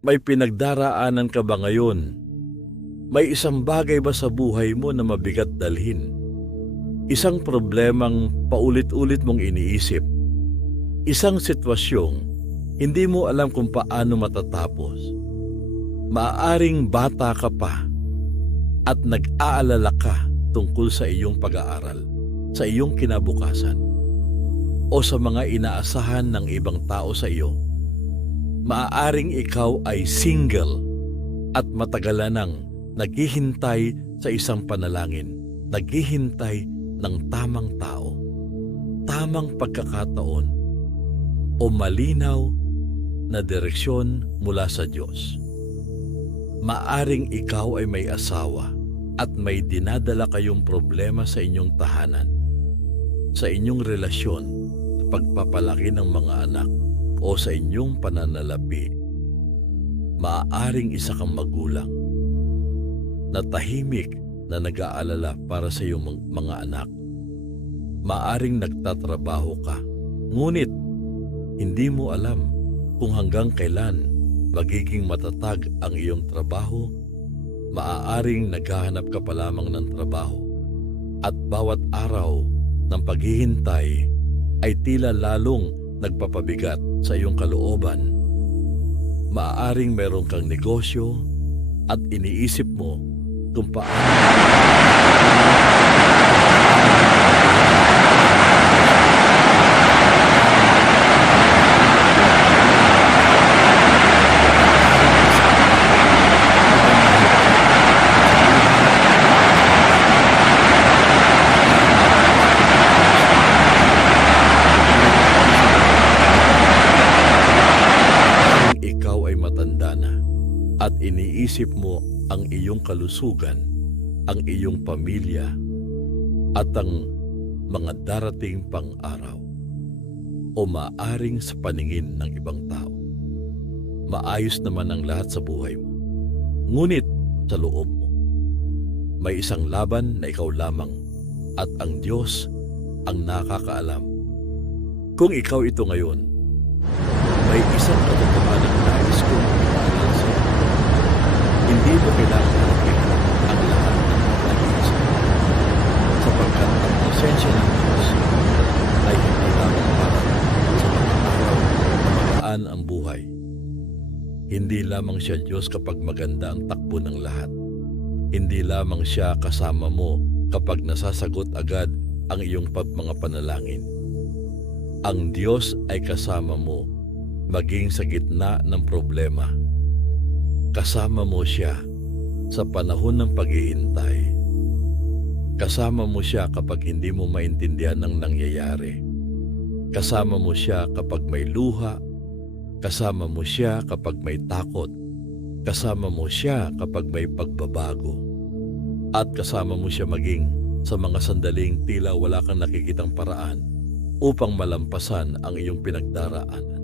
May pinagdaraanan ka ba ngayon? May isang bagay ba sa buhay mo na mabigat dalhin? Isang problemang paulit-ulit mong iniisip? Isang sitwasyong hindi mo alam kung paano matatapos? Maaaring bata ka pa at nag-aalala ka tungkol sa iyong pag-aaral, sa iyong kinabukasan, o sa mga inaasahan ng ibang tao sa iyo. Maaaring ikaw ay single at matagalan nang naghihintay sa isang panalangin, naghihintay ng tamang tao, tamang pagkakataon, o malinaw na direksyon mula sa Diyos. Maaring ikaw ay may asawa at may dinadala kayong problema sa inyong tahanan, sa inyong relasyon, sa pagpapalaki ng mga anak, o sa inyong pananalapi. Maaaring isa kang magulang na tahimik na nag-aalala para sa iyong mga anak. Maaaring nagtatrabaho ka, ngunit hindi mo alam kung hanggang kailan magiging matatag ang iyong trabaho. Maaaring naghahanap ka pa lamang ng trabaho at bawat araw ng paghihintay ay tila lalong nagpapabigat sa iyong kalooban. Maaaring meron kang negosyo at iniisip mo kung paano ikaw ay matanda na at iniisip mo ang iyong kalusugan, ang iyong pamilya, at ang mga darating pang araw, o maaring sa paningin ng ibang tao. Maayos naman ang lahat sa buhay mo, ngunit sa loob mo, may isang laban na ikaw lamang at ang Diyos ang nakakaalam. Kung ikaw ito ngayon, may isang katotohanan na nais kong ipaalala sa iyo. Hindi mo kailangan harapin ang lahat ng nag-iisa, sapagkat ang presensya ng Diyos ay hindi lamang para sa mga araw na magaan ang buhay. Hindi lamang siya Diyos kapag maganda ang takbo ng lahat. Hindi lamang siya kasama mo kapag nasasagot agad ang iyong mga panalangin. Ang Diyos ay kasama mo maging sa gitna ng problema. Kasama mo siya sa panahon ng paghihintay. Kasama mo siya kapag hindi mo maintindihan ang nangyayari. Kasama mo siya kapag may luha. Kasama mo siya kapag may takot. Kasama mo siya kapag may pagbabago. At kasama mo siya maging sa mga sandaling tila wala kang nakikitang paraan upang malampasan ang iyong pinagdaraanan.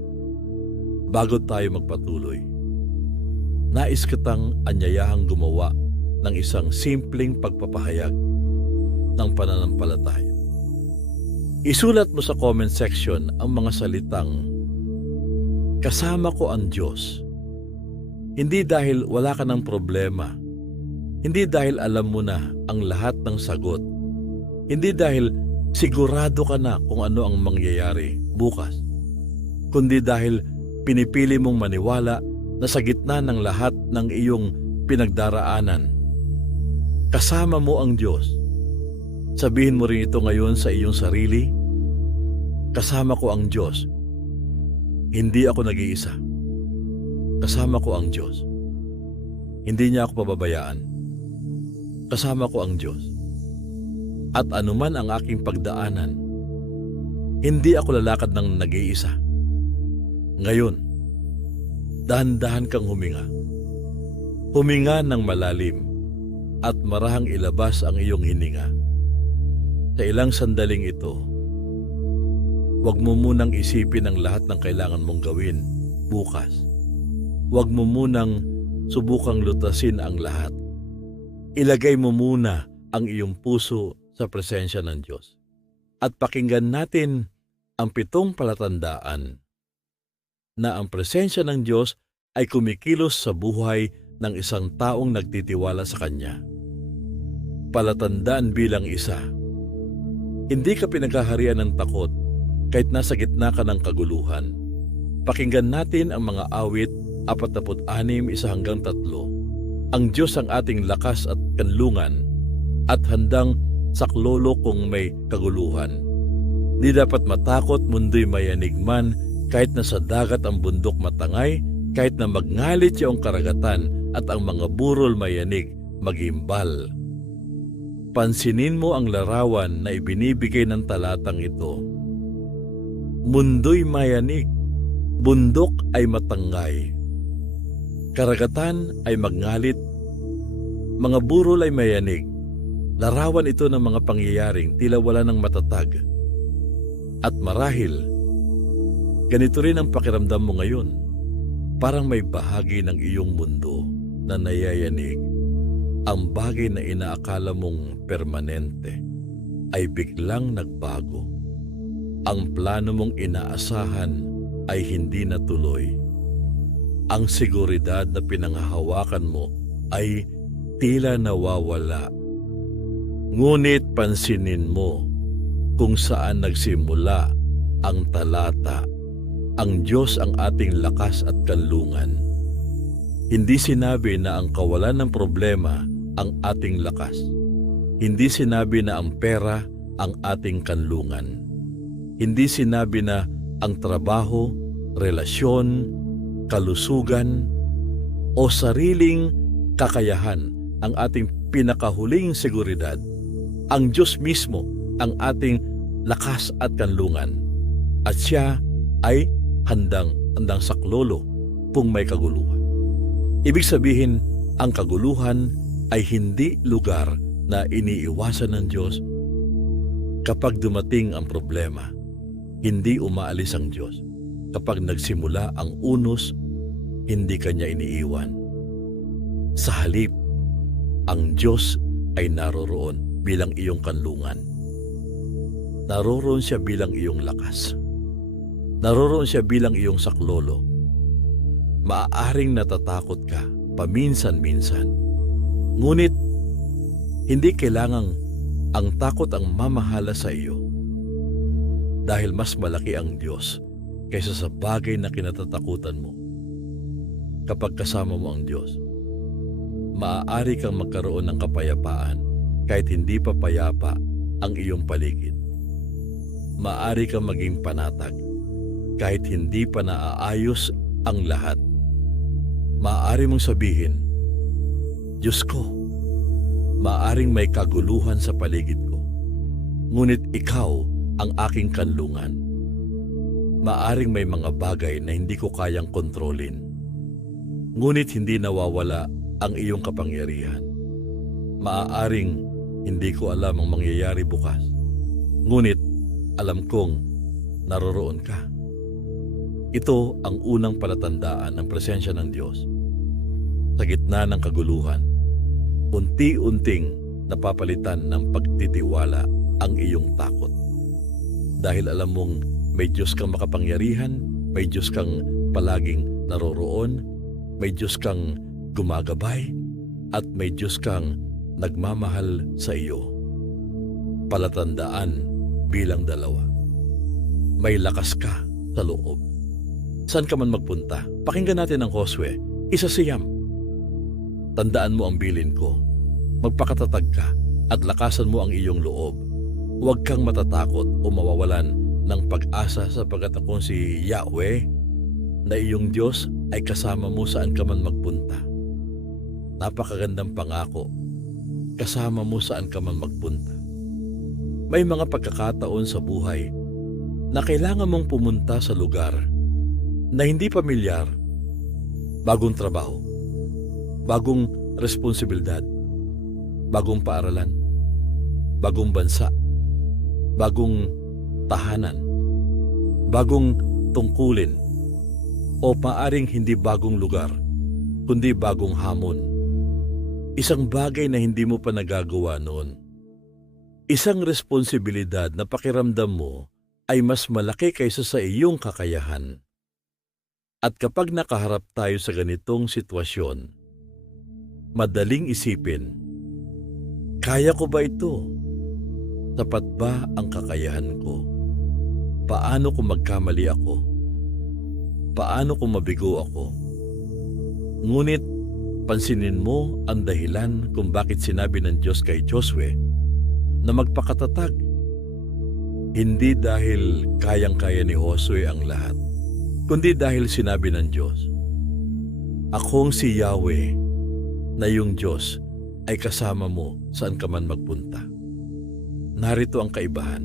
Bago tayo magpatuloy, nais kitang anyayahang gumawa ng isang simpleng pagpapahayag ng pananampalataya. Isulat mo sa comment section ang mga salitang, "Kasama ko ang Diyos." Hindi dahil wala ka ng problema, hindi dahil alam mo na ang lahat ng sagot, hindi dahil sigurado ka na kung ano ang mangyayari bukas, kundi dahil pinipili mong maniwala na sa gitna ng lahat ng iyong pinagdaraanan, kasama mo ang Diyos. Sabihin mo rin ito ngayon sa iyong sarili, "Kasama ko ang Diyos. Hindi ako nag-iisa. Kasama ko ang Diyos. Hindi niya ako pababayaan. Kasama ko ang Diyos. At anuman ang aking pagdaanan, hindi ako lalakad ng nag-iisa." Ngayon, dahan-dahan kang huminga. Huminga ng malalim at marahang ilabas ang iyong hininga. Sa ilang sandaling ito, huwag mo munang isipin ang lahat ng kailangan mong gawin bukas. Huwag mo munang subukang lutasin ang lahat. Ilagay mo muna ang iyong puso sa presensya ng Diyos. At pakinggan natin ang 7 palatandaan na ang presensya ng Diyos ay kumikilos sa buhay ng isang taong nagtitiwala sa Kanya. Palatandaan bilang isa, hindi ka pinaghaharian ng takot kahit nasa gitna ka ng kaguluhan. Pakinggan natin ang mga awit 46:1-3. Ang Diyos ang ating lakas at kanlungan at handang saklolo kung may kaguluhan. Di dapat matakot, mundo'y mayanig man, kahit na sa dagat ang bundok matangay, kahit na magngalit yung karagatan at ang mga burol mayanig magimbal. Pansinin mo ang larawan na ibinibigay ng talatang ito. Mundo'y mayanig, bundok ay matangay, karagatan ay magngalit, mga burol ay mayanig. Larawan ito ng mga pangyayaring tila wala ng matatag. At marahil, ganito rin ang pakiramdam mo ngayon. Parang may bahagi ng iyong mundo na nayayanig. Ang bagay na inaakala mong permanente ay biglang nagbago. Ang plano mong inaasahan ay hindi natuloy. Ang seguridad na pinanghahawakan mo ay tila nawawala. Ngunit pansinin mo kung saan nagsimula ang talata. Ang Diyos ang ating lakas at kanlungan. Hindi sinabi na ang kawalan ng problema ang ating lakas. Hindi sinabi na ang pera ang ating kanlungan. Hindi sinabi na ang trabaho, relasyon, kalusugan, o sariling kakayahan ang ating pinakahuling seguridad. Ang Diyos mismo ang ating lakas at kanlungan. At Siya ay handang saklolo kung may kaguluhan. Ibig sabihin, ang kaguluhan ay hindi lugar na iniiwasan ng Diyos. Kapag dumating ang problema, hindi umaalis ang Diyos. Kapag nagsimula ang unos, hindi Kanya iniiwan. Sa halip, ang Diyos ay naroroon bilang iyong kanlungan. Naroroon Siya bilang iyong lakas. Naroroon Siya bilang iyong saklolo. Maaaring natatakot ka paminsan-minsan. Ngunit, hindi kailangang ang takot ang mamahala sa iyo. Dahil mas malaki ang Diyos kaysa sa bagay na kinatatakutan mo. Kapag kasama mo ang Diyos, maaari kang magkaroon ng kapayapaan kahit hindi pa payapa ang iyong paligid. Maaari kang maging panatag kahit hindi pa naaayos ang lahat. Maaari mong sabihin, Diyos ko, maaring may kaguluhan sa paligid ko, ngunit Ikaw ang aking kanlungan. Maaring may mga bagay na hindi ko kayang kontrolin, ngunit hindi nawawala ang iyong kapangyarihan. Maaaring hindi ko alam ang mangyayari bukas, ngunit alam kong naroroon ka. Ito ang unang palatandaan ng presensya ng Diyos. Sa gitna ng kaguluhan, unti-unting napapalitan ng pagtitiwala ang iyong takot. Dahil alam mong may Diyos kang makapangyarihan, may Diyos kang palaging naroroon, may Diyos kang gumagabay, at may Diyos kang nagmamahal sa iyo. Palatandaan bilang 2. May lakas ka sa loob. Saan ka man magpunta, pakinggan natin ang Josue, 1:9. Tandaan mo ang bilin ko, magpakatatag ka at lakasan mo ang iyong loob. Huwag kang matatakot o mawawalan ng pag-asa sapagkat akong si Yahweh na iyong Diyos ay kasama mo saan ka man magpunta. Napakagandang pangako, kasama mo saan ka man magpunta. May mga pagkakataon sa buhay na kailangan mong pumunta sa lugar na hindi pamilyar, bagong trabaho, bagong responsibilidad, bagong paaralan, bagong bansa, bagong tahanan, bagong tungkulin, o maaring hindi bagong lugar, kundi bagong hamon. Isang bagay na hindi mo pa nagagawa noon. Isang responsibilidad na pakiramdam mo ay mas malaki kaysa sa iyong kakayahan. At kapag nakaharap tayo sa ganitong sitwasyon, madaling isipin, kaya ko ba ito? Sapat ba ang kakayahan ko? Paano kung magkamali ako? Paano kung mabigo ako? Ngunit pansinin mo ang dahilan kung bakit sinabi ng Diyos kay Josue na magpakatatag. Hindi dahil kayang-kaya ni Josue ang lahat, kundi dahil sinabi ng Diyos, "Akong si Yahweh, na yung Diyos ay kasama mo saan ka man magpunta." Narito ang kaibahan.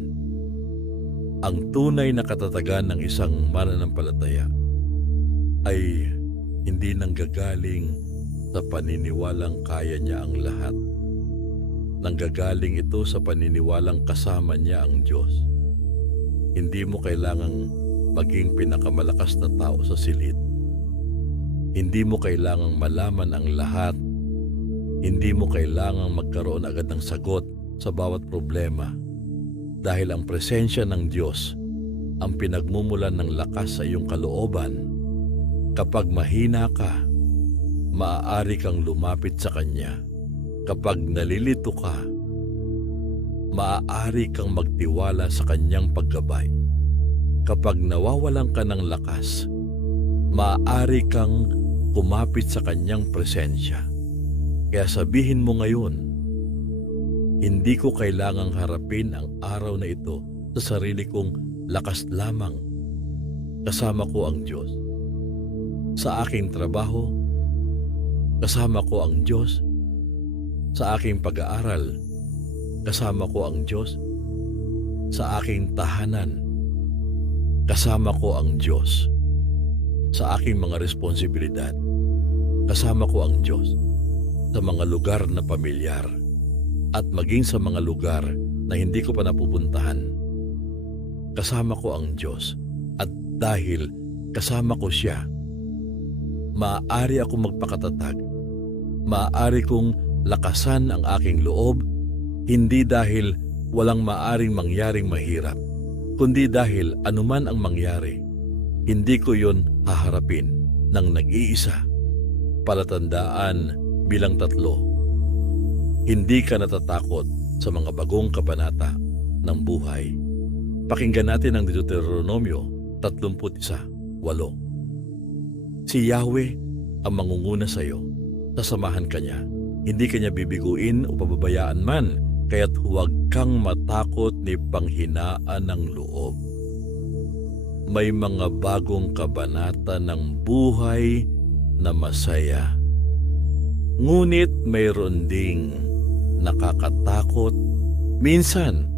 Ang tunay na katatagan ng isang mananampalataya ay hindi nanggagaling sa paniniwalang kaya niya ang lahat. Nanggagaling ito sa paniniwalang kasama niya ang Diyos. Hindi mo kailangang maging pinakamalakas na tao sa silid. Hindi mo kailangang malaman ang lahat. Hindi mo kailangang magkaroon agad ng sagot sa bawat problema. Dahil ang presensya ng Diyos ang pinagmumulan ng lakas sa iyong kalooban. Kapag mahina ka, maaari kang lumapit sa Kanya. Kapag nalilito ka, maaari kang magtiwala sa Kanyang paggabay. Kapag nawawalan ka ng lakas, maaari kang kumapit sa Kanyang presensya. Kaya sabihin mo ngayon, hindi ko kailangang harapin ang araw na ito sa sarili kong lakas lamang. Kasama ko ang Diyos. Sa aking trabaho, kasama ko ang Diyos. Sa aking pag-aaral, kasama ko ang Diyos. Sa aking tahanan, kasama ko ang Diyos. Sa aking mga responsibilidad, kasama ko ang Diyos. Sa mga lugar na pamilyar at maging sa mga lugar na hindi ko pa napupuntahan, kasama ko ang Diyos. At dahil kasama ko siya, maaari akong magpakatatag. Maaari kong lakasan ang aking loob, hindi dahil walang maaring mangyaring mahirap, kundi dahil anuman ang mangyari, hindi ko yon haharapin ng nag-iisa. Palatandaan bilang 3. Hindi ka natatakot sa mga bagong kabanata ng buhay. Pakinggan natin ang Deuteronomio 31:8. Si Yahweh ang mangunguna sa iyo. Sasamahan ka niya. Hindi ka niya bibiguin o pababayaan man, kaya't huwag kang matakot ni panghinaan ng loob. May mga bagong kabanata ng buhay na masaya. Ngunit mayroon ding nakakatakot. Minsan,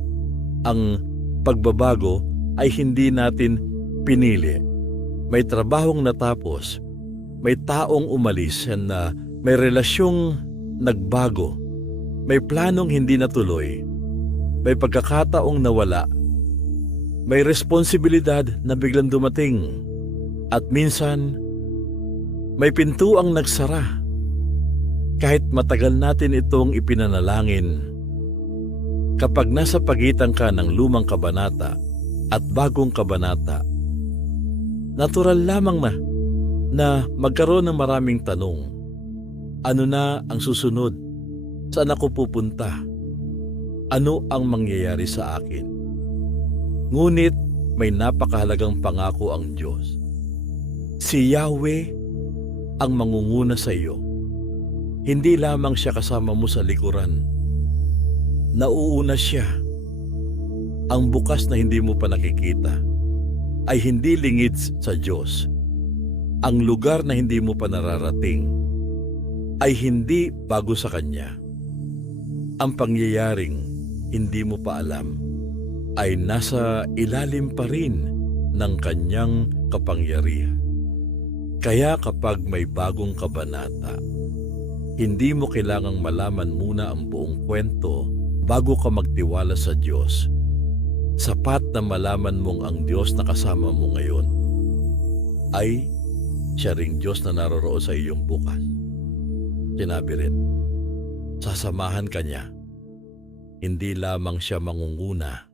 ang pagbabago ay hindi natin pinili. May trabahong natapos, may taong umalis na may relasyong nagbago, may planong hindi natuloy, may pagkakataong nawala, may responsibilidad na biglang dumating, at minsan may pintuang nagsara. Kahit matagal natin itong ipinanalangin, kapag nasa pagitan ka ng lumang kabanata at bagong kabanata, natural lamang na magkaroon ng maraming tanong. Ano na ang susunod? Saan ako pupunta? Ano ang mangyayari sa akin? Ngunit may napakahalagang pangako ang Diyos. Si Yahweh ang mangunguna sa iyo. Hindi lamang siya kasama mo sa likuran. Nauuna siya. Ang bukas na hindi mo pa nakikita ay hindi lingid sa Diyos. Ang lugar na hindi mo pa nararating ay hindi bago sa Kanya. Ang pangyayaring hindi mo pa alam ay nasa ilalim pa rin ng Kanyang kapangyarihan. Kaya kapag may bagong kabanata, hindi mo kailangang malaman muna ang buong kwento bago ka magtiwala sa Diyos. Sapat na malaman mong ang Diyos na kasama mo ngayon ay siya ring Diyos na naroroon sa iyong bukas. Sinabi rin, sasamahan ka niya. Hindi lamang siya mangunguna,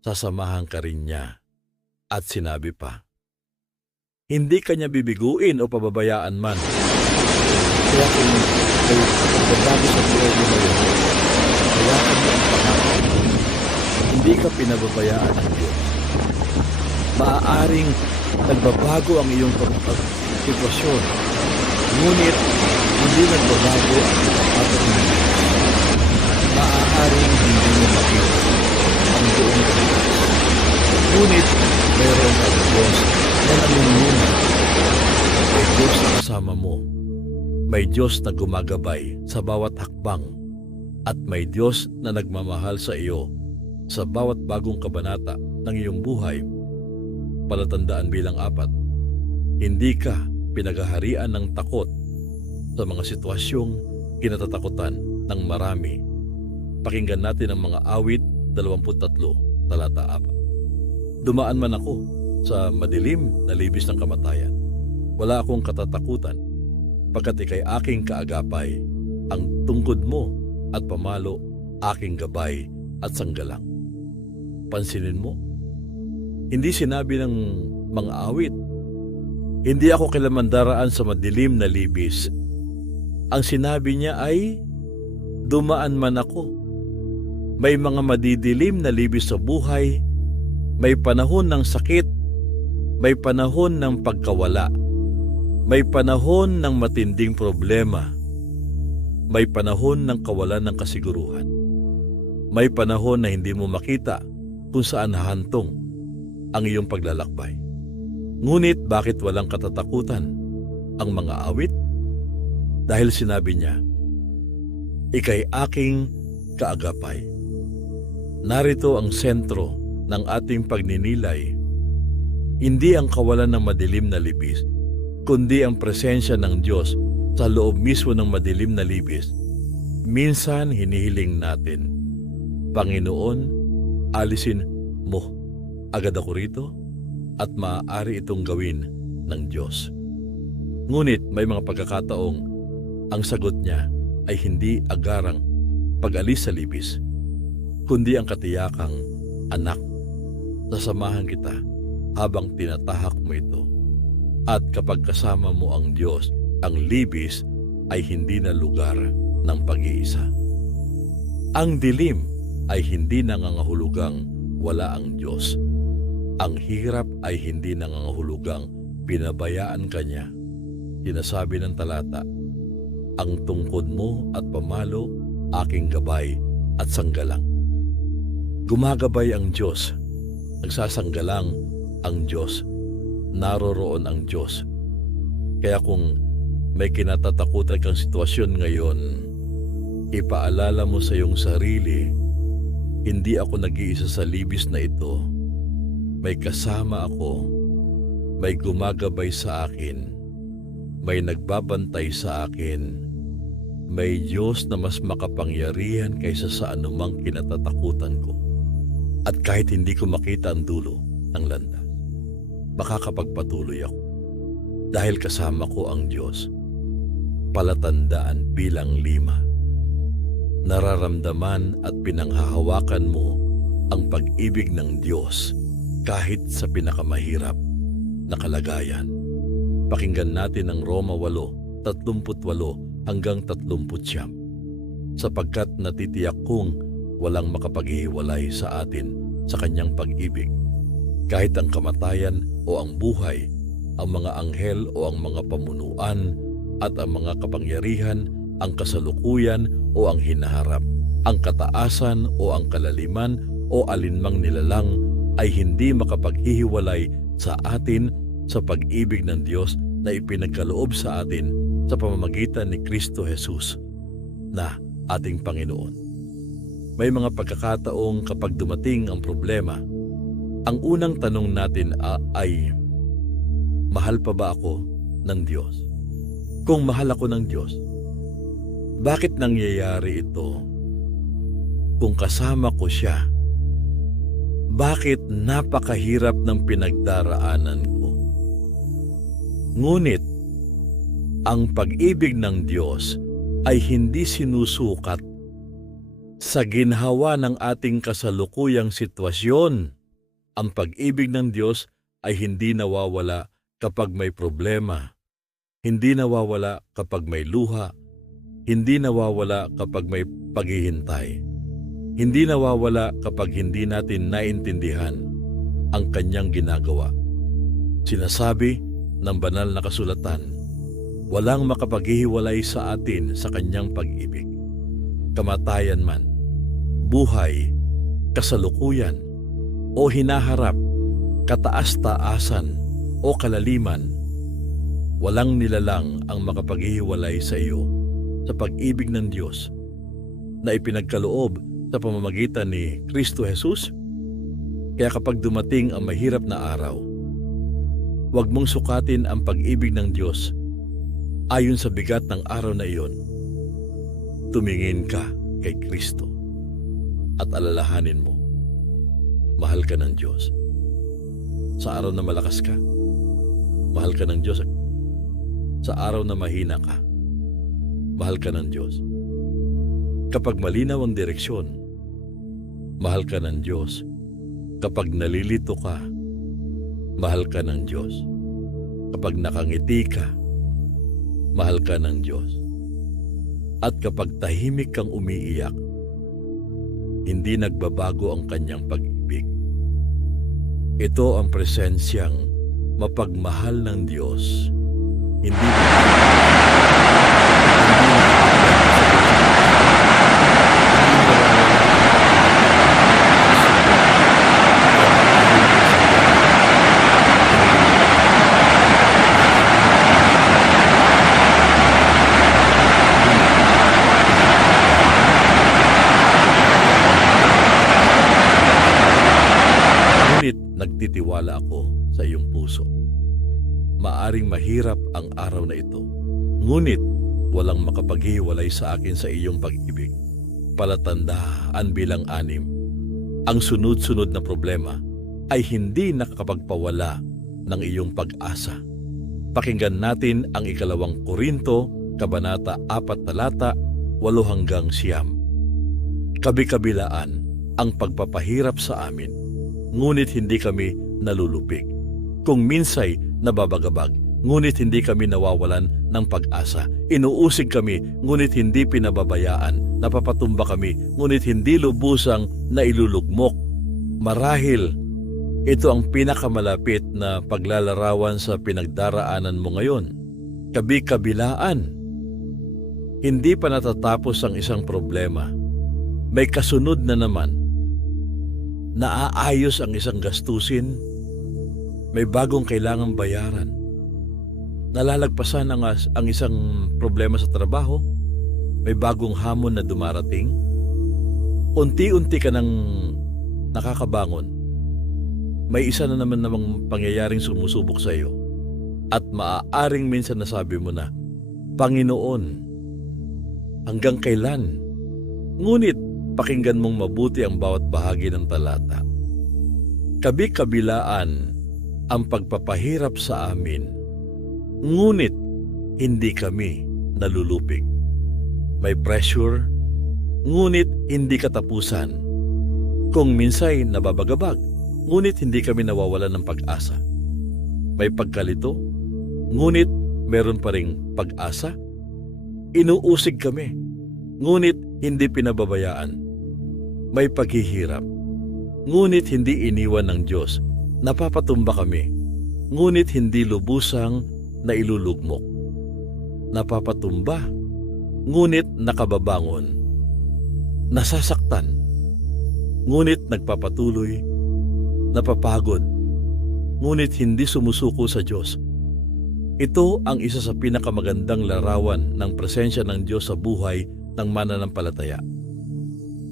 sasamahan ka rin niya. At sinabi pa, Hindi ka niya bibiguin o pababayaan man. Kaya kung may pagbabago sa buhay mo ngayon, hayaan mo ang pangako. Hindi ka pinababayaan ng Diyos. Maaaring nagbabago ang iyong sitwasyon, ngunit hindi nagbabago ang pagkakataon ng Diyos. Maaaring hindi mo makita ang buong bukas. Ngunit mayroon ang Diyos na namumuna. May Diyos na kasama mo. May Diyos na gumagabay sa bawat hakbang. At may Diyos na nagmamahal sa iyo sa bawat bagong kabanata ng iyong buhay. Palatandaan bilang 4, hindi ka pinaghaharian ng takot sa mga sitwasyong kinatatakutan ng marami. Pakinggan natin ang mga awit 23, talata 4. Dumaan man ako sa madilim na libis ng kamatayan, wala akong katatakutan, pagkat ika'y aking kaagapay, ang tungkod mo at pamalo aking gabay at sanggalang. Pansinin mo, hindi sinabi ng mga awit, hindi ako kailanman sa madilim na libis. Ang sinabi niya ay, dumaan man ako. May mga madidilim na libis sa buhay, may panahon ng sakit, may panahon ng pagkawala, may panahon ng matinding problema, may panahon ng kawalan ng kasiguruhan, may panahon na hindi mo makita kung saan hahantong ang iyong paglalakbay. Ngunit bakit walang katatakutan ang mga awit? Dahil sinabi niya, ika'y aking kaagapay. Narito ang sentro ng ating pagninilay. Hindi ang kawalan ng madilim na libis, kundi ang presensya ng Diyos sa loob mismo ng madilim na libis. Minsan hinihiling natin, Panginoon, alisin mo agad ako rito, at maaari itong gawin ng Diyos. Ngunit may mga pagkakataong ang sagot niya ay hindi agarang pag-alis sa libis, kundi ang katiyakang, anak, sasamahan kita habang tinatahak mo ito. At kapag kasama mo ang Diyos, ang libis ay hindi na lugar ng pag-iisa. Ang dilim ay hindi nangangahulugang wala ang Diyos. Ang hirap ay hindi nangangahulugang pinabayaan ka niya. Sinasabi ng talata, ang tungkod mo at pamalo, aking gabay at sanggalang. Gumagabay ang Diyos, nagsasanggalang ang Diyos, naroroon ang Diyos. Kaya kung may kinatatakutan kang sitwasyon ngayon, ipaalala mo sa iyong sarili, hindi ako nag-iisa sa libis na ito. May kasama ako, may gumagabay sa akin, may nagbabantay sa akin, may Diyos na mas makapangyarihan kaysa sa anumang kinatatakutan ko. At kahit hindi ko makita ang dulo ng landas, makakapagpatuloy ako dahil kasama ko ang Diyos. Palatandaan bilang 5. Nararamdaman at pinanghahawakan mo ang pag-ibig ng Diyos kahit sa pinakamahirap na kalagayan. Pakinggan natin ang Roma 8:38 hanggang 39. Sapagkat natitiyak kong walang makapaghihiwalay sa atin sa kanyang pag-ibig, kahit ang kamatayan o ang buhay, ang mga anghel o ang mga pamunuan, at ang mga kapangyarihan, ang kasalukuyan o ang hinaharap, ang kataasan o ang kalaliman o alinmang nilalang, ay hindi makapaghihiwalay sa atin sa pag-ibig ng Diyos na ipinagkaloob sa atin sa pamamagitan ni Kristo Jesus na ating Panginoon. May mga pagkakataong kapag dumating ang problema, ang unang tanong natin ay, mahal pa ba ako ng Diyos? Kung mahal ako ng Diyos, bakit nangyayari ito? Kung kasama ko siya, bakit napakahirap ng pinagdaraanan ko? Ngunit, ang pag-ibig ng Diyos ay hindi sinusukat sa ginhawa ng ating kasalukuyang sitwasyon. Ang pag-ibig ng Diyos ay hindi nawawala kapag may problema, hindi nawawala kapag may luha, hindi nawawala kapag may paghihintay, hindi nawawala kapag hindi natin naintindihan ang kanyang ginagawa. Sinasabi ng banal na kasulatan, walang makapaghihiwalay sa atin sa kanyang pag-ibig. Kamatayan man, buhay, kasalukuyan, o hinaharap, kataas-taasan o kalaliman, walang nilalang ang makapaghihiwalay sa iyo sa pag-ibig ng Diyos na ipinagkaloob sa pamamagitan ni Kristo Jesus. Kaya kapag dumating ang mahirap na araw, huwag mong sukatin ang pag-ibig ng Diyos ayon sa bigat ng araw na iyon. Tumingin ka kay Kristo at alalahanin mo, mahal ka ng Diyos. Sa araw na malakas ka, mahal ka ng Diyos. Sa araw na mahina ka, mahal ka ng Diyos. Kapag malinaw ang direksyon, mahal ka ng Diyos. Kapag nalilito ka, mahal ka ng Diyos. Kapag nakangiti ka, mahal ka ng Diyos. At kapag tahimik kang umiiyak, hindi nagbabago ang kanyang pag-ibig. Ito ang presensyang mapagmahal ng Diyos. Hindi nagtitiwala ako sa iyong puso. Maaring mahirap ang araw na ito, ngunit walang makapaghiwalay sa akin sa iyong pag-ibig. Palatandaan bilang 6, ang sunod-sunod na problema ay hindi nakakapagpawala ng iyong pag-asa. Pakinggan natin ang 2 Korinto, Kabanata 4, talata 8-9. Kabi-kabilaan ang pagpapahirap sa amin, ngunit hindi kami nalulupig. Kung minsay nababagabag, ngunit hindi kami nawawalan ng pag-asa. Inuusig kami, ngunit hindi pinababayaan. Napapatumba kami, ngunit hindi lubusang nailulugmok. Marahil, ito ang pinakamalapit na paglalarawan sa pinagdaraanan mo ngayon. Kabi-kabilaan. Hindi pa natatapos ang isang problema. May kasunod na naman. Naaayos ang isang gastusin, may bagong kailangang bayaran. Nalalagpasan ang isang problema sa trabaho, may bagong hamon na dumarating. Unti-unti ka nang nakakabangon. May isa na naman namang pangyayaring sumusubok sa iyo. At maaaring minsan nasabi mo na, Panginoon, hanggang kailan? Ngunit pakinggan mong mabuti ang bawat bahagi ng talata. Kabi-kabilaan ang pagpapahirap sa amin, ngunit hindi kami nalulupig. May pressure, ngunit hindi katapusan. Kung minsay nababagabag, ngunit hindi kami nawawalan ng pag-asa. May pagkalito, ngunit meron pa ring pag-asa. Inuusig kami, ngunit hindi pinababayaan. May paghihirap, ngunit hindi iniwan ng Diyos. Napapatumba kami, ngunit hindi lubusang nailulugmok. Napapatumba, ngunit nakababangon. Nasasaktan, ngunit nagpapatuloy. Napapagod, ngunit hindi sumusuko sa Diyos. Ito ang isa sa pinakamagandang larawan ng presensya ng Diyos sa buhay ng mananampalataya.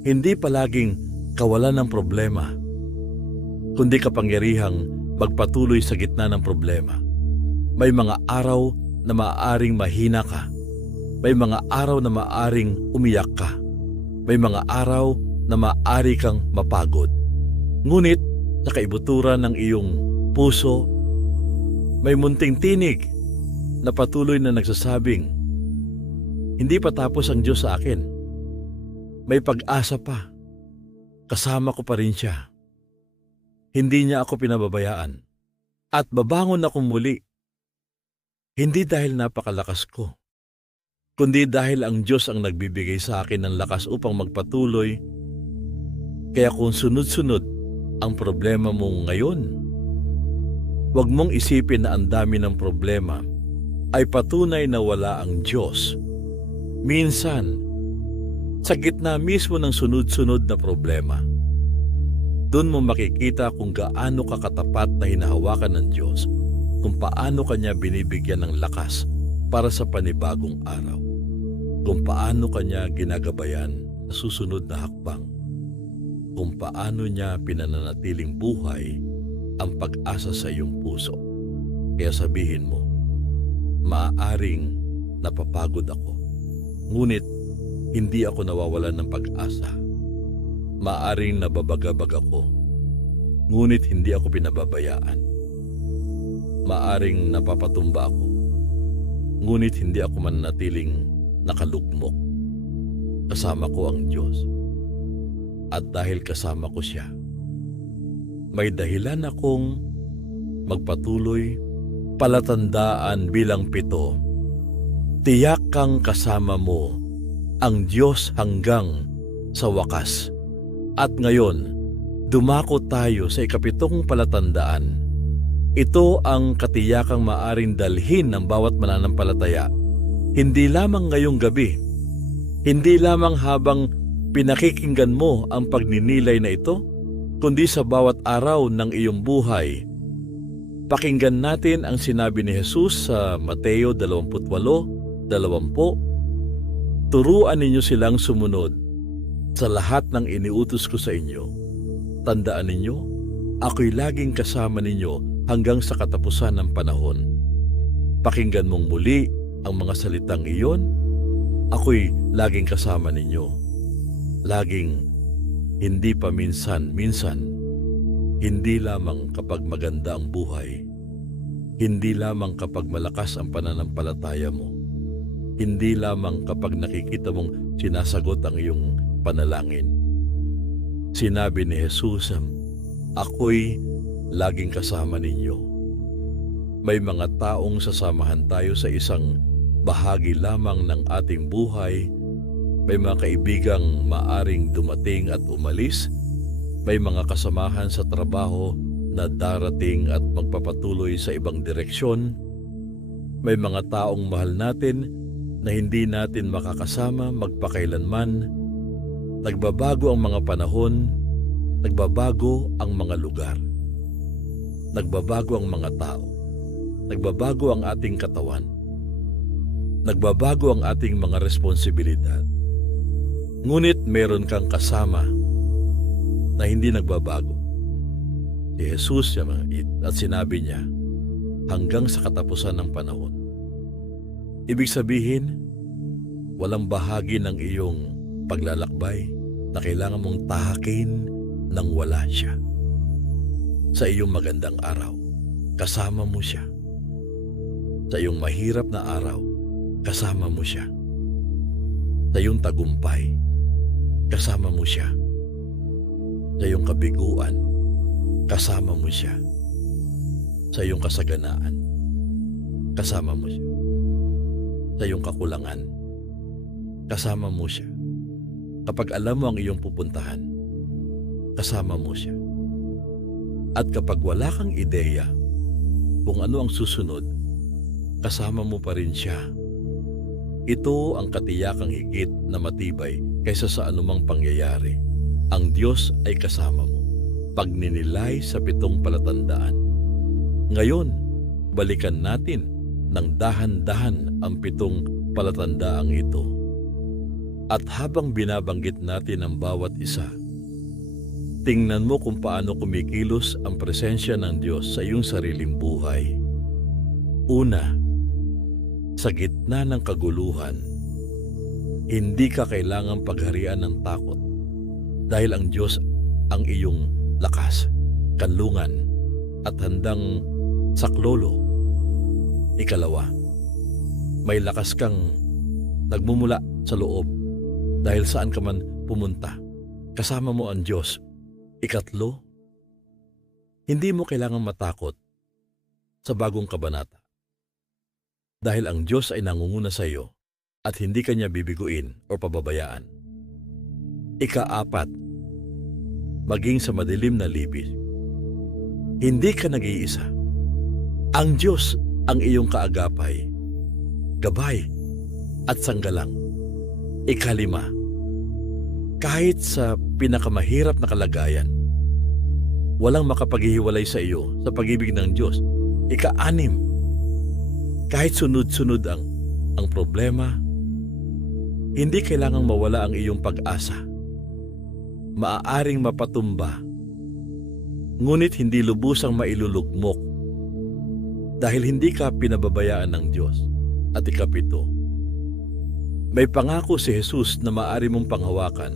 Hindi palaging kawalan ng problema, kundi kapangyarihang magpatuloy sa gitna ng problema. May mga araw na maaaring mahina ka. May mga araw na maaaring umiyak ka. May mga araw na maaari kang mapagod. Ngunit sa kaibuturan ng iyong puso, may munting tinig na patuloy na nagsasabing, hindi pa tapos ang Diyos sa akin. May pag-asa pa. Kasama ko pa rin siya. Hindi niya ako pinababayaan. At babangon ako muli Hindi dahil napakalakas ko, kundi dahil ang Diyos ang nagbibigay sa akin ng lakas upang magpatuloy. Kaya kung sunod-sunod ang problema mo ngayon, huwag mong isipin na ang dami ng problema ay patunay na wala ang Diyos. Minsan, sa gitna mismo ng sunod-sunod na problema, doon mo makikita kung gaano ka katapat na hinahawakan ng Diyos, kung paano Kanya binibigyan ng lakas para sa panibagong araw, kung paano Kanya ginagabayan sa susunod na hakbang, kung paano Niya pinananatiling buhay ang pag-asa sa iyong puso. Kaya sabihin mo, maaaring napapagod ako, ngunit hindi ako nawawalan ng pag-asa. Maaaring nababagabag ako, ngunit hindi ako pinababayaan. Maaaring napapatumba ako, ngunit hindi ako mananatiling nakalugmok. Kasama ko ang Diyos. At dahil kasama ko siya, may dahilan akong magpatuloy. Palatandaan bilang 7, tiyak kang kasama mo ang Diyos hanggang sa wakas. At ngayon, dumako tayo sa ika-7 palatandaan. Ito ang katiyakang maaring dalhin ng bawat mananampalataya, hindi lamang ngayong gabi, hindi lamang habang pinakikinggan mo ang pagninilay na ito, kundi sa bawat araw ng iyong buhay. Pakinggan natin ang sinabi ni Jesus sa Mateo 28:20. Turuan ninyo silang sumunod sa lahat ng iniutos ko sa inyo. Tandaan ninyo, ako'y laging kasama ninyo hanggang sa katapusan ng panahon. Pakinggan mong muli ang mga salitang iyon. Ako'y laging kasama ninyo. Laging, hindi pa minsan-minsan. Hindi lamang kapag maganda ang buhay. Hindi lamang kapag malakas ang pananampalataya mo. Hindi lamang kapag nakikita mong sinasagot ang iyong panalangin. Sinabi ni Jesus, ako'y laging kasama ninyo. May mga taong sasamahan tayo sa isang bahagi lamang ng ating buhay. May mga kaibigang maaring dumating at umalis. May mga kasamahan sa trabaho na darating at magpapatuloy sa ibang direksyon. May mga taong mahal natin na hindi natin makakasama magpakailanman. Nagbabago ang mga panahon, nagbabago ang mga lugar. Nagbabago ang mga tao. Nagbabago ang ating katawan. Nagbabago ang ating mga responsibilidad. Ngunit meron kang kasama na hindi nagbabago. Si Jesus at sinabi niya, hanggang sa katapusan ng panahon. Ibig sabihin, walang bahagi ng iyong paglalakbay na kailangan mong tahakin nang wala siya. Sa iyong magandang araw, kasama mo siya. Sa iyong mahirap na araw, kasama mo siya. Sa iyong tagumpay, kasama mo siya. Sa iyong kabiguan, kasama mo siya. Sa iyong kasaganaan, kasama mo siya. Sa iyong kakulangan, kasama mo siya. Kapag alam mo ang iyong pupuntahan, kasama mo siya. At kapag wala kang ideya kung ano ang susunod, kasama mo pa rin siya. Ito ang katiyakang higit na matibay kaysa sa anumang pangyayari. Ang Diyos ay kasama mo. Pagninilay sa 7 palatandaan. Ngayon, balikan natin ng dahan-dahan ang 7 palatandaang ito. At habang binabanggit natin ang bawat isa, tingnan mo kung paano kumikilos ang presensya ng Diyos sa iyong sariling buhay. Una, sa gitna ng kaguluhan, hindi ka kailangang pagharian ng takot dahil ang Diyos ang iyong lakas, kanlungan at handang saklolo. Ikalawa, may lakas kang nagmumula sa loob dahil saan ka man pumunta, kasama mo ang Diyos. Ikatlo, hindi mo kailangang matakot sa bagong kabanata Dahil ang Diyos ay nangunguna sa iyo at hindi ka niya bibiguin o pababayaan. Ika-4, maging sa madilim na libis. Hindi ka nag-iisa. Ang Diyos ang iyong kaagapay, gabay at sanggalang. Ika-5, kahit sa pinakamahirap na kalagayan, walang makapaghihiwalay sa iyo sa pag-ibig ng Diyos. Ika-6, kahit sunod-sunod ang problema, hindi kailangang mawala ang iyong pag-asa. Maaaring mapatumba, ngunit hindi lubusang mailulugmok dahil hindi ka pinababayaan ng Diyos. At ika-7, may pangako si Jesus na maaari mong panghawakan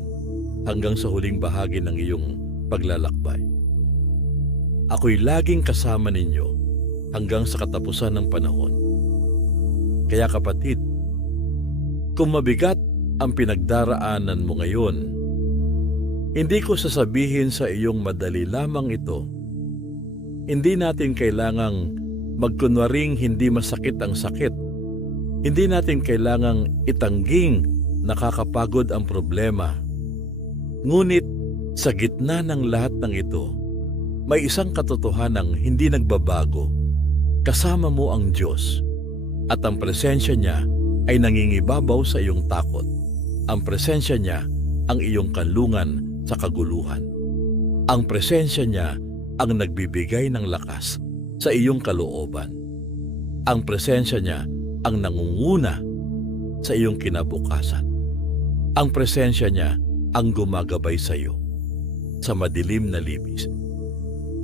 hanggang sa huling bahagi ng iyong paglalakbay. Ako'y laging kasama ninyo hanggang sa katapusan ng panahon. Kaya kapatid, kung mabigat ang pinagdaraanan mo ngayon, hindi ko sasabihin sa iyong madali lamang ito. Hindi natin kailangang magkunwaring hindi masakit ang sakit. Hindi natin kailangang itangging nakakapagod ang problema. Ngunit sa gitna ng lahat ng ito, may isang katotohanang hindi nagbabago. Kasama mo ang Diyos at ang presensya niya ay nangingibabaw sa iyong takot. Ang presensya niya ang iyong kanlungan sa kaguluhan. Ang presensya niya ang nagbibigay ng lakas sa iyong kalooban. Ang presensya niya ang nangunguna sa iyong kinabukasan. Ang presensya niya ang gumagabay sa iyo sa madilim na libis.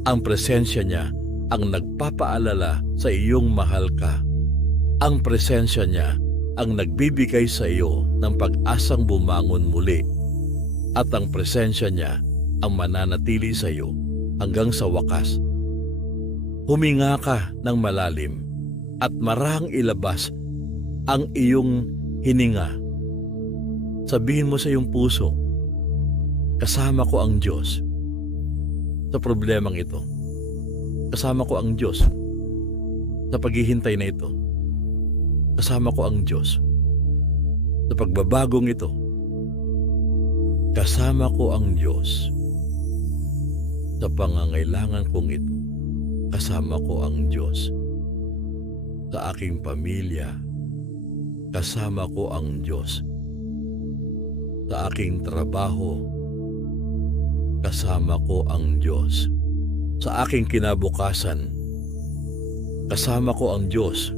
Ang presensya niya ang nagpapaalala sa iyong mahal ka. Ang presensya niya ang nagbibigay sa iyo ng pag-asang bumangon muli. At ang presensya niya ang mananatili sa iyo hanggang sa wakas. Huminga ka ng malalim at marahang ilabas ang iyong hininga. Sabihin mo sa iyong puso, kasama ko ang Diyos sa problemang ito. Kasama ko ang Diyos sa paghihintay na ito. Kasama ko ang Diyos sa pagbabagong ito. Kasama ko ang Diyos sa pangangailangan kong ito. Kasama ko ang Diyos sa aking pamilya. Kasama ko ang Diyos sa aking trabaho. Kasama ko ang Diyos sa aking kinabukasan. Kasama ko ang Diyos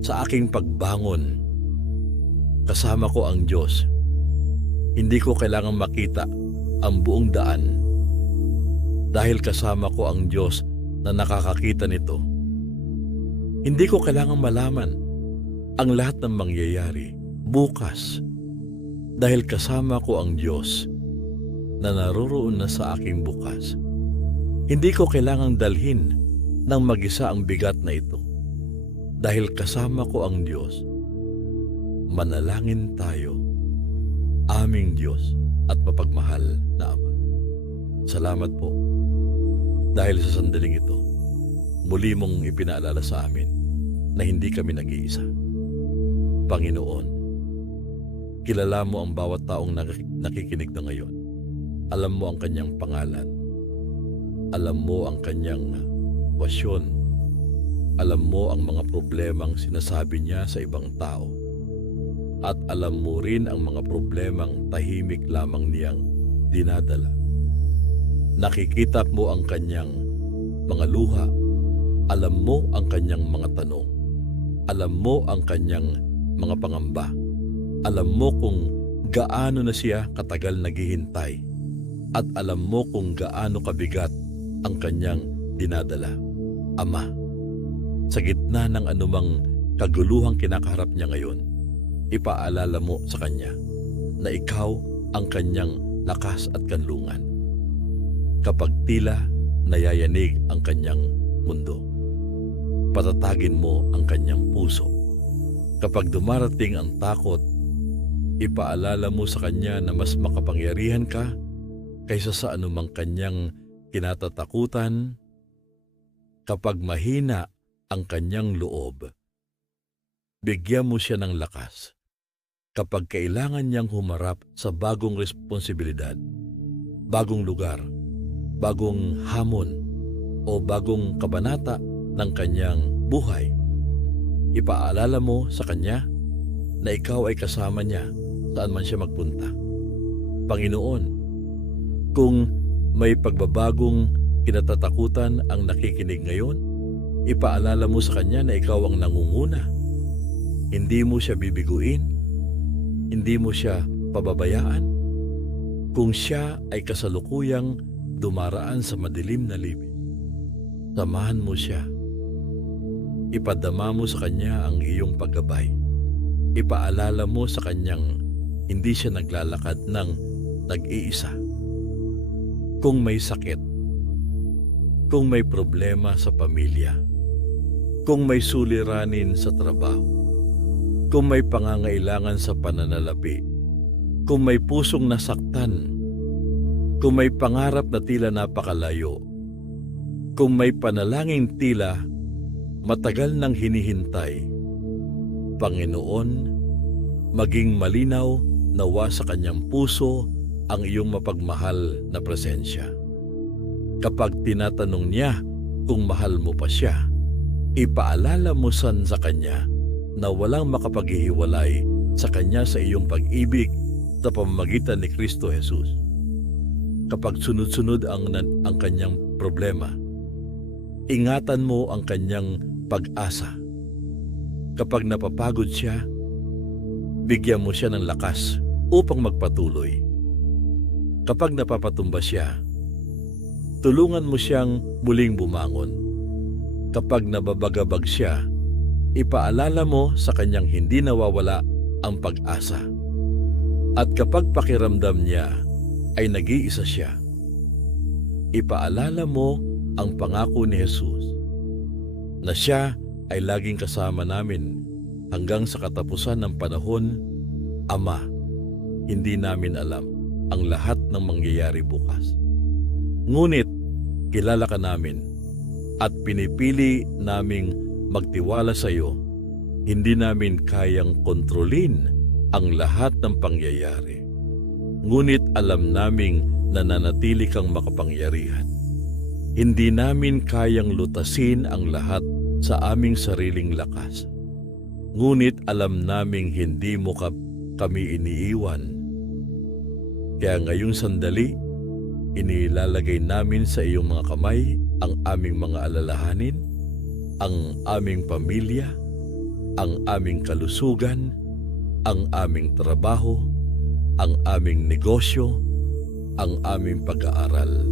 sa aking pagbangon. Kasama ko ang Diyos. Hindi ko kailangang makita ang buong daan dahil kasama ko ang Diyos na nakakakita nito. Hindi ko kailangang malaman ang lahat ng mangyayari bukas dahil kasama ko ang Diyos na naroroon na sa aking bukas. Hindi ko kailangang dalhin ng mag-isa ang bigat na ito dahil kasama ko ang Diyos. Manalangin tayo. Aming Diyos at mapagmahal na Ama. Salamat po dahil sa sandaling ito, muli mong ipinaalala sa amin na hindi kami nag-iisa. Panginoon, kilala mo ang bawat taong nakikinig na ngayon. Alam mo ang kanyang pangalan. Alam mo ang kanyang sitwasyon. Alam mo ang mga problemang sinasabi niya sa ibang tao. At alam mo rin ang mga problemang tahimik lamang niyang dinadala. Nakikita mo ang kanyang mga luha. Alam mo ang kanyang mga tanong. Alam mo ang kanyang mga pangamba. Alam mo kung gaano na siya katagal naghihintay. At alam mo kung gaano kabigat ang kanyang dinadala. Ama, sa gitna ng anumang kaguluhang kinakaharap niya ngayon, ipaalala mo sa kanya na ikaw ang kanyang lakas at kanlungan. Kapag tila nayayanig ang kanyang mundo, patatagin mo ang kanyang puso. Kapag dumarating ang takot, ipaalala mo sa kanya na mas makapangyarihan ka kaysa sa anumang kanyang kinatatakutan. Kapag mahina ang kanyang loob, Bigyan mo siya ng lakas kapag kailangan niyang humarap sa bagong responsibilidad, bagong lugar, bagong hamon o bagong kabanata ng kanyang buhay. Ipaalala mo sa kanya na ikaw ay kasama niya saan man siya magpunta. Panginoon, kung may pagbabagong kinatatakutan ang nakikinig ngayon, ipaalala mo sa kanya na ikaw ang nangunguna. Hindi mo siya bibiguin, hindi mo siya pababayaan. Kung siya ay kasalukuyang dumaraan sa madilim na libis, samahan mo siya. Ipadama mo sa kanya ang iyong paggabay. Ipaalala mo sa kanyang hindi siya naglalakad ng nag-iisa. Kung may sakit, kung may problema sa pamilya, kung may suliranin sa trabaho, kung may pangangailangan sa pananalapi, kung may pusong nasaktan, kung may pangarap na tila napakalayo, kung may panalangin tila matagal nang hinihintay, Panginoon, maging malinaw nawa sa kanyang puso ang iyong mapagmahal na presensya. Kapag tinatanong niya kung mahal mo pa siya, ipaalala mo sa kanya na walang makapaghihiwalay sa kanya sa iyong pag-ibig sa pamamagitan ni Kristo Jesus. Kapag sunod-sunod ang kanyang problema, ingatan mo ang kanyang pag-asa. Kapag napapagod siya, bigyan mo siya ng lakas upang magpatuloy. Kapag napapatumba siya, tulungan mo siyang muling bumangon. Kapag nababagabag siya, ipaalala mo sa kanyang hindi nawawala ang pag-asa. At kapag pakiramdam niya ay nag-iisa siya, ipaalala mo ang pangako ni Jesus na siya ay laging kasama namin hanggang sa katapusan ng panahon. Ama, hindi namin alam ang lahat ng mangyayari bukas. Ngunit kilala ka namin at pinipili naming magtiwala sa iyo. Hindi namin kayang kontrolin ang lahat ng pangyayari. Ngunit alam naming nananatili kang makapangyarihan. Hindi namin kayang lutasin ang lahat sa aming sariling lakas. Ngunit alam naming hindi mo kami iniiwan. Kaya ngayong sandali, inilalagay namin sa iyong mga kamay ang aming mga alalahanin, ang aming pamilya, ang aming kalusugan, ang aming trabaho, ang aming negosyo, ang aming pag-aaral,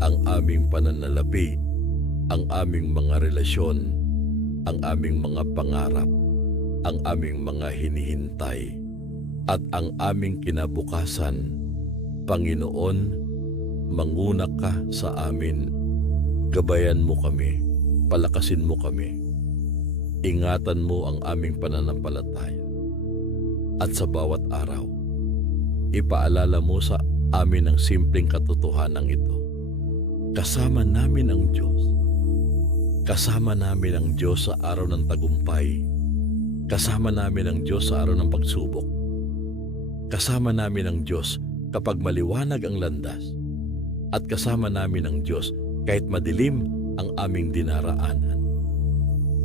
ang aming pananalapi, ang aming mga relasyon, ang aming mga pangarap, ang aming mga hinihintay, at ang aming kinabukasan. Panginoon, manguna ka sa amin. Gabayan mo kami, palakasin mo kami. Ingatan mo ang aming pananampalataya. At sa bawat araw, ipaalala mo sa amin ang simpleng katotohanan ito. Kasama namin ang Diyos. Kasama namin ang Diyos sa araw ng tagumpay. Kasama namin ang Diyos sa araw ng pagsubok. Kasama namin ang Diyos kapag maliwanag ang landas. At kasama namin ang Diyos kahit madilim ang aming dinaraanan.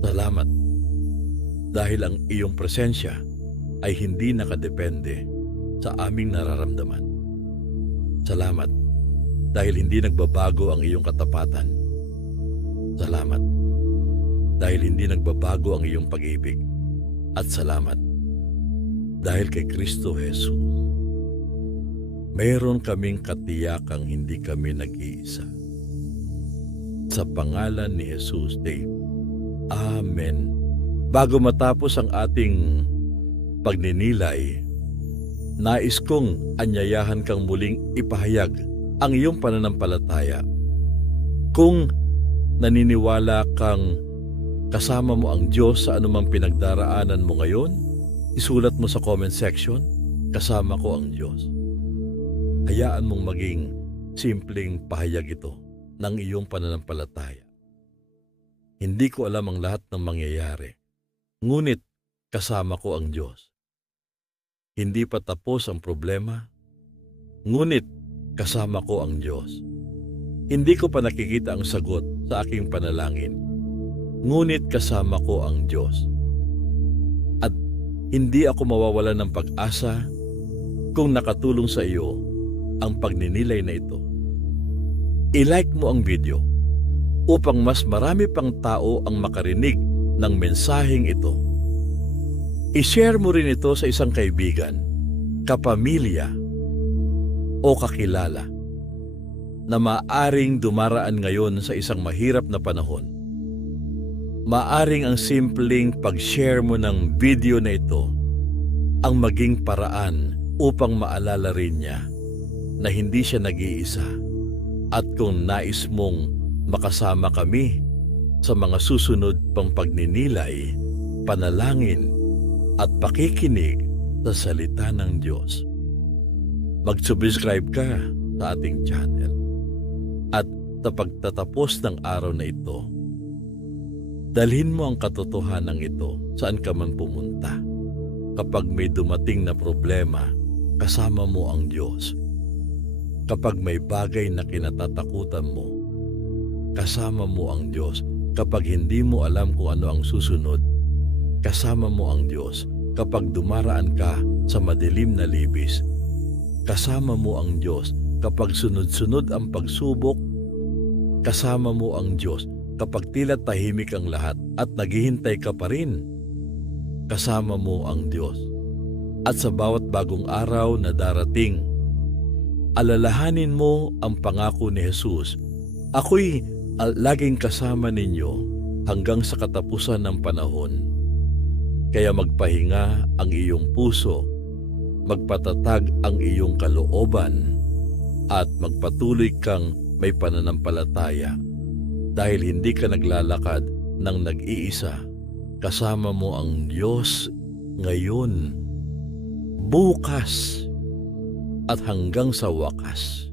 Salamat dahil ang iyong presensya ay hindi nakadepende sa aming nararamdaman. Salamat dahil hindi nagbabago ang iyong katapatan. Salamat dahil hindi nagbabago ang iyong pag-ibig. At salamat dahil kay Kristo Jesus, mayroon kaming katiyakang hindi kami nag-iisa. Sa pangalan ni Jesus, Amen. Bago matapos ang ating pagninilay, nais kong anyayahan kang muling ipahayag ang iyong pananampalataya. Kung naniniwala kang kasama mo ang Diyos sa anumang pinagdaraanan mo ngayon, isulat mo sa comment section, kasama ko ang Diyos. Hayaan mong maging simpleng pahayag ito ng iyong pananampalataya. Hindi ko alam ang lahat ng mangyayari, ngunit kasama ko ang Diyos. Hindi pa tapos ang problema, ngunit kasama ko ang Diyos. Hindi ko pa nakikita ang sagot sa aking panalangin, ngunit kasama ko ang Diyos. At hindi ako mawawalan ng pag-asa kung nakatulong sa iyo ang pagninilay na ito. I-like mo ang video upang mas marami pang tao ang makarinig ng mensaheng ito. I-share mo rin ito sa isang kaibigan, kapamilya, o kakilala na maaring dumaraan ngayon sa isang mahirap na panahon. Maaring ang simpleng pag-share mo ng video na ito ang maging paraan upang maalala rin niya na hindi siya nag-iisa. At kung nais mong makasama kami sa mga susunod pang pagninilay, panalangin, at pakikinig sa salita ng Diyos, mag-subscribe ka sa ating channel. At sa pagtatapos ng araw na ito, dalhin mo ang katotohanan ito saan ka man pumunta. Kapag may dumating na problema, kasama mo ang Diyos. Kapag may bagay na kinatatakutan mo, kasama mo ang Diyos. Kapag hindi mo alam kung ano ang susunod, kasama mo ang Diyos. Kapag dumaraan ka sa madilim na libis, kasama mo ang Diyos. Kapag sunod-sunod ang pagsubok, kasama mo ang Diyos. Kapag tila tahimik ang lahat at naghihintay ka pa rin, kasama mo ang Diyos. At sa bawat bagong araw na darating, alalahanin mo ang pangako ni Jesus. Ako'y laging kasama ninyo hanggang sa katapusan ng panahon. Kaya magpahinga ang iyong puso, magpatatag ang iyong kalooban, at magpatuloy kang may pananampalataya. Dahil hindi ka naglalakad ng nag-iisa, kasama mo ang Diyos ngayon, bukas, at hanggang sa wakas.